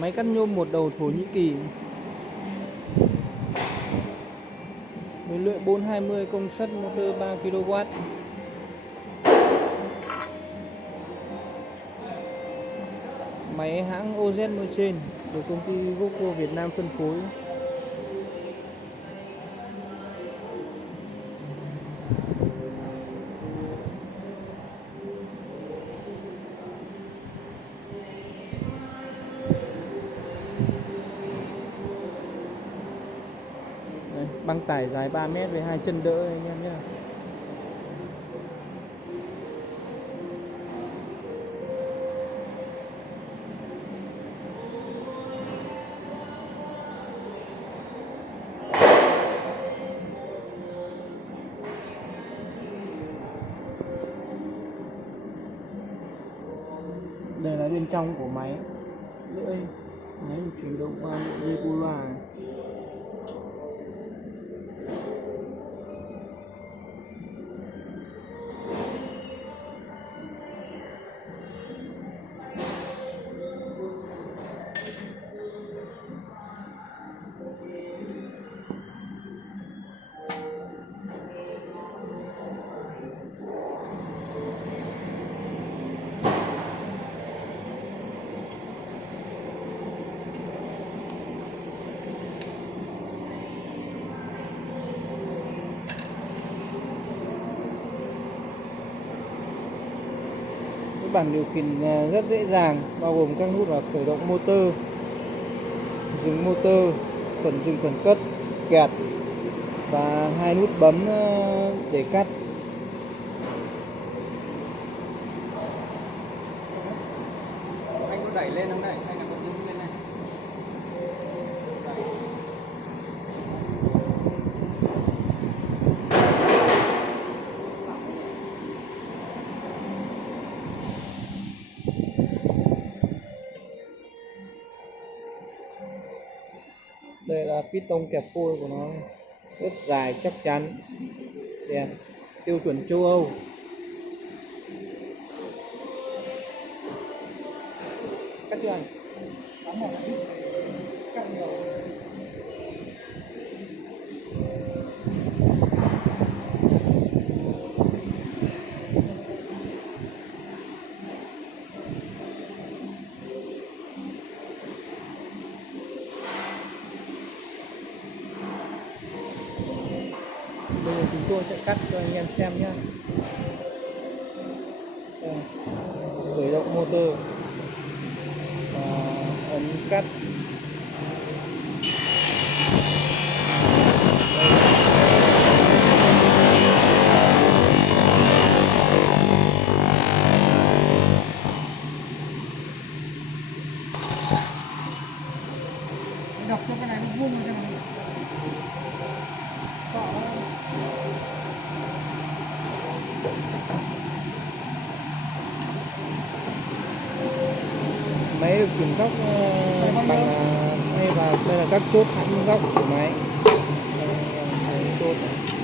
Máy cắt nhôm một đầu Thổ Nhĩ Kỳ. Với lưỡi 420, công suất motor 3 kW. Máy hãng OZ Merchant được công ty Goco Việt Nam phân phối. Đây, băng tải dài 3 mét với 2 chân đỡ anh em nhé. Đây là bên trong của máy. Lưỡi máy chuyển động qua lưỡi Regula. Bảng điều khiển rất dễ dàng, bao gồm các nút là khởi động motor, dừng motor, phần dừng khẩn cấp, kẹt và 2 nút bấm để cắt. Anh có đẩy lên không này? Hay là có đứng lên này? Đây là piston kẹp phôi của nó, rất dài chắc chắn, đẹp, tiêu chuẩn châu Âu. Cắt chưa anh? Bắn một là ít, cắt nhiều. Bây giờ chúng tôi sẽ cắt cho anh em xem nhé. Khởi động motor và ấn cắt. Đọc cho cái này nó vuông cái này. Máy được chuyển góc bằng đây là các chốt hãm góc của máy. Đây là chốt này.